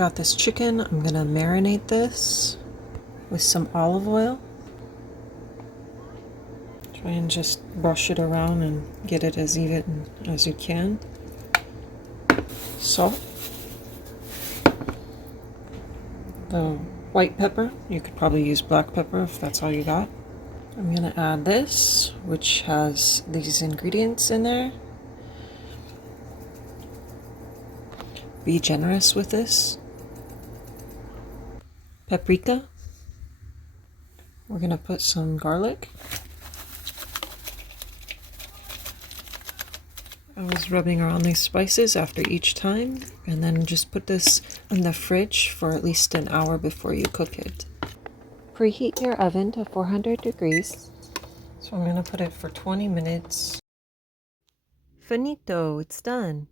got this chicken. I'm gonna marinate this with some olive oil. Try and just brush it around and get it as even as you can. Salt. The white pepper. You could probably use black pepper if that's all you got. I'm gonna add this, which has these ingredients in there. Be generous with this. Paprika. We're gonna put some garlic. I was rubbing around these spices after each time, and then just put this in the fridge for at least an hour before you cook it. Preheat your oven to 400 degrees. So I'm gonna put it for 20 minutes. Finito, it's done.